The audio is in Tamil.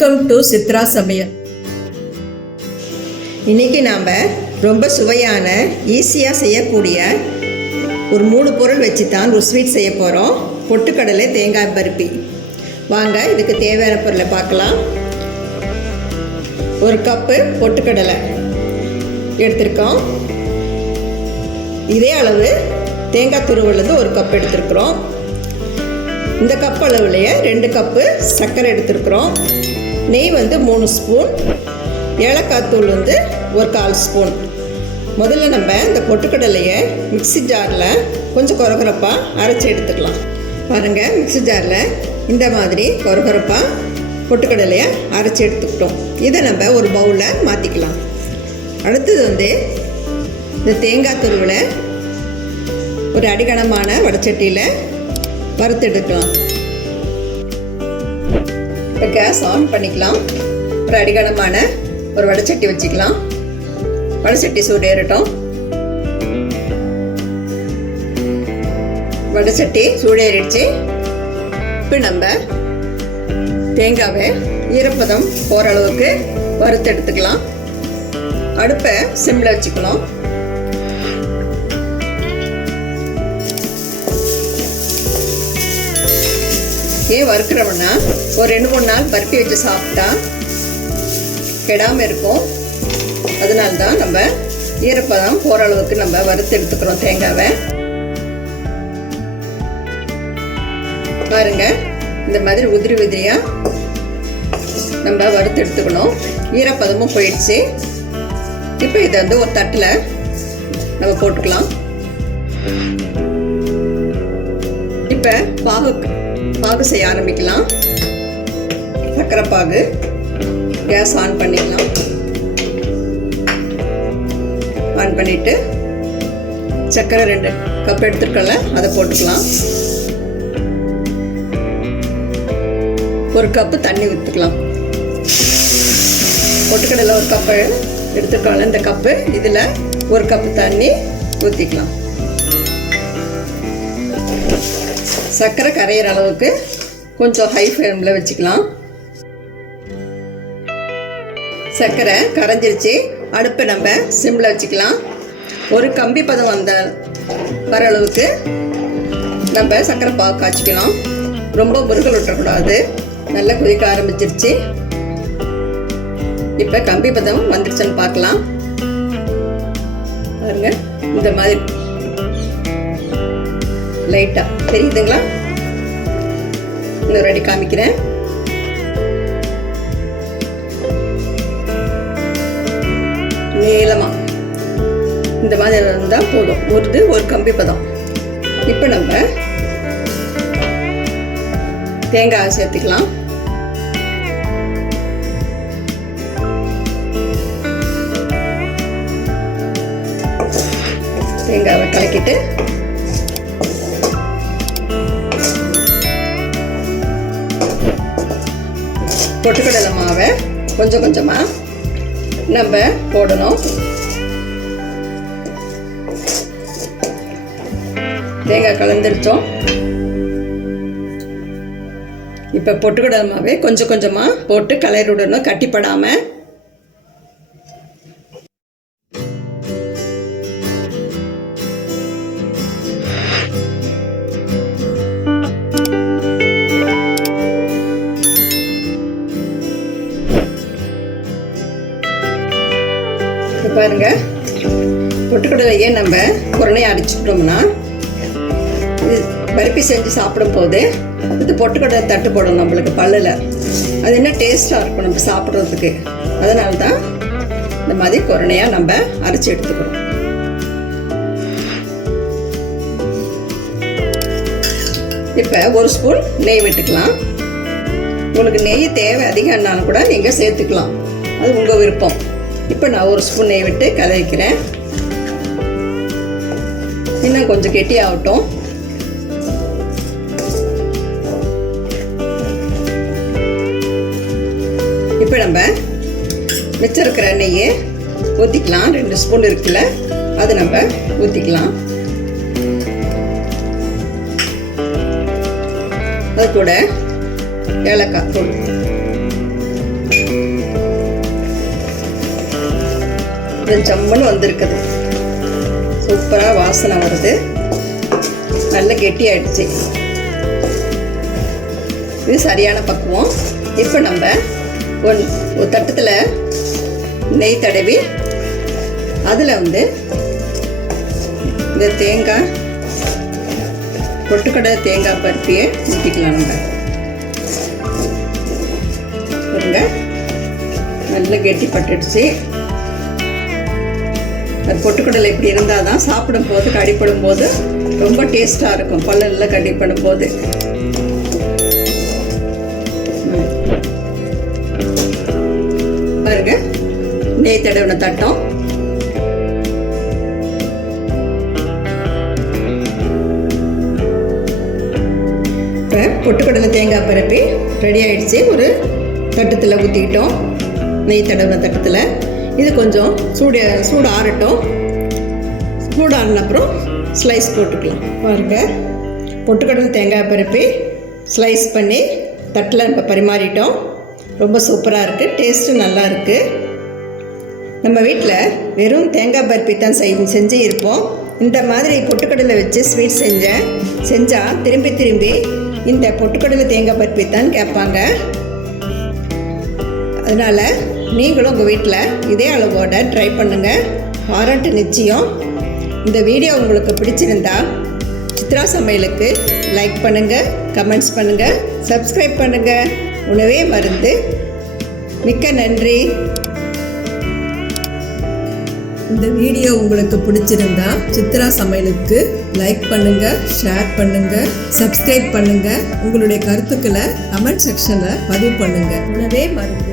வெல்கம் டு சித்ரா சமையல். இன்றைக்கி நாம் ரொம்ப சுவையான ஈஸியாக செய்யக்கூடிய ஒரு 3 பொருள் வச்சு தான் ஒரு ஸ்வீட் செய்ய போகிறோம். பொட்டுக்கடலை தேங்காய் பருப்பி. வாங்க இதுக்கு தேவையான பொருளை பார்க்கலாம். 1 கப்பு பொட்டுக்கடலை எடுத்திருக்கோம். இதே அளவு தேங்காய் துருவலேருந்து 1 கப் எடுத்துருக்குறோம். இந்த கப் அளவுலேயே 2 கப்பு சர்க்கரை எடுத்துருக்குறோம். நெய் 3 ஸ்பூன், ஏலக்காய் தூள் 1/4 ஸ்பூன். முதல்ல நம்ம இந்த பொட்டுக்கடலையை மிக்ஸி ஜாரில் கொஞ்சம் கொரகொரப்பாக அரைச்சி எடுத்துக்கலாம். பாருங்கள், மிக்ஸி ஜாரில் இந்த மாதிரி கொரகொரப்பாக பொட்டுக்கடலையை அரைச்சி எடுத்துக்கிட்டோம். இதை நம்ம ஒரு பவுலில் மாற்றிக்கலாம். அடுத்தது இந்த தேங்காய் துருவில் ஒரு அடிகனமான வடச்சட்டியில் வறுத்தெடுக்கலாம். இப்போ கேஸ் ஆன் பண்ணிக்கலாம். ஒரு அடிகனமான ஒரு வடைச்சட்டி வச்சுக்கலாம். வடைச்சட்டி சூடு ஏறட்டும். வடைச்சட்டி சூடு ஏறிடுச்சு. இப்போ நம்ம தேங்காவை ஈரப்பதம் போகிற அளவுக்கு வறுத்து எடுத்துக்கலாம். அடுப்பை சிம்மில் வச்சுக்கலாம். ஏன் வறுக்கிறோம்னா ஒரு 2-3 நாள் பருப்பி வச்சு சாப்பிட்டா கெடாமல் இருக்கும். அதனால தான் நம்ம ஈரப்பதம் போகிற அளவுக்கு நம்ம வறுத்து எடுத்துக்கிறோம் தேங்காவை. பாருங்க, இந்த மாதிரி உதிரி உதிரியாக நம்ம வறுத்து எடுத்துக்கணும். ஈரப்பதமும் போயிடுச்சு. இப்போ இதை ஒரு தட்டில் நம்ம போட்டுக்கலாம். இப்போ பாகு செய்ய ஆரம்பிக்கலாம். சர்க்கரை பாகு. கேஸ் ஆன் பண்ணிக்கலாம். ஆன் பண்ணிவிட்டு சர்க்கரை 2 கப் எடுத்துருக்கல, அதை போட்டுக்கலாம். 1 கப்பு தண்ணி ஊற்றிக்கலாம். பொட்டுக்கடலை 1 கப்பு எடுத்துருக்கோம்ல, இந்த கப்பு இதில் 1 கப்பு தண்ணி ஊற்றிக்கலாம். சர்க்கரை கரையிற அளவுக்கு கொஞ்சம் ஹை ஃப்ளேமில் வச்சுக்கலாம். சர்க்கரை கரைஞ்சிருச்சு. அடுப்பை நம்ம சிம்மில் வச்சுக்கலாம். ஒரு கம்பி பதம் வர அளவுக்கு நம்ம சர்க்கரை பாகு காய்ச்சிக்கலாம். ரொம்ப முருகல் விட்டுறக்கூடாது. நல்லா கொதிக்க ஆரம்பிச்சிருச்சு. இப்போ கம்பி பதம் வந்துருச்சுன்னு பார்க்கலாம். பாருங்க, இந்த மாதிரி லைட்டாக தெரியுதுங்களா? இன்னொரு அடி காமிக்கிறேன். நீளமாக இந்த மாதிரி இருந்தால் போதும். ஒரு கம்பி பதம். இப்போ நம்ம தேங்காய் சேர்த்துக்கலாம். தேங்காவை கலக்கிட்டு பொட்டுக்கடலை மாவை கொஞ்சம் கொஞ்சமாக நம்ம போடணும். தேங்காய் கலந்துருச்சோம். இப்போ பொட்டுக்கடலை மாவை கொஞ்சம் கொஞ்சமாக போட்டு கலரி விடணும், கட்டிப்படாமல். பாருங்க, பொட்டுக்கடலையே நம்ம குரணையை அடிச்சுக்கிட்டோம்னா இது பருப்பி செஞ்சு சாப்பிடும் போது இது பொட்டுக்கடலை தட்டு போடணும் நம்மளுக்கு பல்லில். அது என்ன டேஸ்ட்டாக இருக்கும் நம்ம சாப்பிட்றதுக்கு. அதனால தான் இந்த மாதிரி குரணையாக நம்ம அரைச்சி எடுத்துக்கிறோம். இப்போ 1 ஸ்பூன் நெய் விட்டுக்கலாம். உங்களுக்கு நெய் தேவை அதிகம்னாலும் கூட நீங்கள் சேர்த்துக்கலாம். அது உங்கள் விருப்பம். இப்போ நான் 1 ஸ்பூன் நெய் விட்டு கலக்கிறேன். இன்னும் கொஞ்சம் கெட்டியாகட்டும். இப்போ நம்ம மிச்சம் இருக்கிற நெய்யை ஊற்றிக்கலாம். 2 ஸ்பூன் இருக்குல்ல, அது நம்ம ஊற்றிக்கலாம். அது கூட ஏலக்காய் தூள் அப்புறம் ஜம்முன்னு வந்திருக்குது. சூப்பராக வாசனை வருது. நல்ல கெட்டியாயிடுச்சு. இது சரியான பக்குவம். இப்போ நம்ம ஒரு தட்டத்தில் நெய் தடவி அதில் வந்து இந்த தேங்காய் பொட்டுக்கடலை தேங்காய் பருப்பியை ஊற்றிக்கலாம். நம்ம பாருங்க, நல்ல கெட்டிப்பட்டுடுச்சு. அது பொட்டுக்கடலை இப்படி இருந்தால் தான் சாப்பிடும்போது கடிப்படும் போது ரொம்ப டேஸ்ட்டாக இருக்கும். பல்லில் கடிப்படும் போது பாருங்க, நெய் தடவின தட்டம். இப்போ பொட்டுக்கடலை தேங்காய் பருப்பி ரெடி ஆகிடுச்சு. ஒரு தட்டத்தில் ஊற்றிக்கிட்டோம், நெய் தடவின தட்டத்தில். இது கொஞ்சம் சூடு ஆறட்டும். சூடு ஆறின அப்புறம் ஸ்லைஸ் போட்டுக்கலாம். பாருங்கள், பொட்டுக்கடலை தேங்காய் பருப்பி ஸ்லைஸ் பண்ணி தட்டில் நம்ம பரிமாறிட்டோம். ரொம்ப சூப்பராக இருக்குது. டேஸ்ட்டும் நல்லா இருக்குது. நம்ம வீட்டில் வெறும் தேங்காய் பருப்பி தான் செஞ்சு இருப்போம். இந்த மாதிரி பொட்டுக்கடலை வச்சு ஸ்வீட் செஞ்சால் திரும்பி இந்த பொட்டுக்கடலை தேங்காய் பருப்பி தான் கேட்பாங்க. அதனால் நீங்களும் உங்கள் வீட்டில் இதே அளவோட ட்ரை பண்ணுங்கள். பாராட்டு நிச்சயம். இந்த வீடியோ உங்களுக்கு பிடிச்சிருந்தா சித்ரா சமையலுக்கு லைக் பண்ணுங்கள், கமெண்ட்ஸ் பண்ணுங்கள், சப்ஸ்கிரைப் பண்ணுங்கள். உணவே மருந்து. மிக்க நன்றி. இந்த வீடியோ உங்களுக்கு பிடிச்சிருந்தா சித்ரா சமையலுக்கு லைக் பண்ணுங்க, ஷேர் பண்ணுங்க, சப்ஸ்கிரைப் பண்ணுங்க. உங்களுடைய கருத்துக்களை கமெண்ட் செக்ஷன்ல பதிவு பண்ணுங்க. உணவே மருந்து.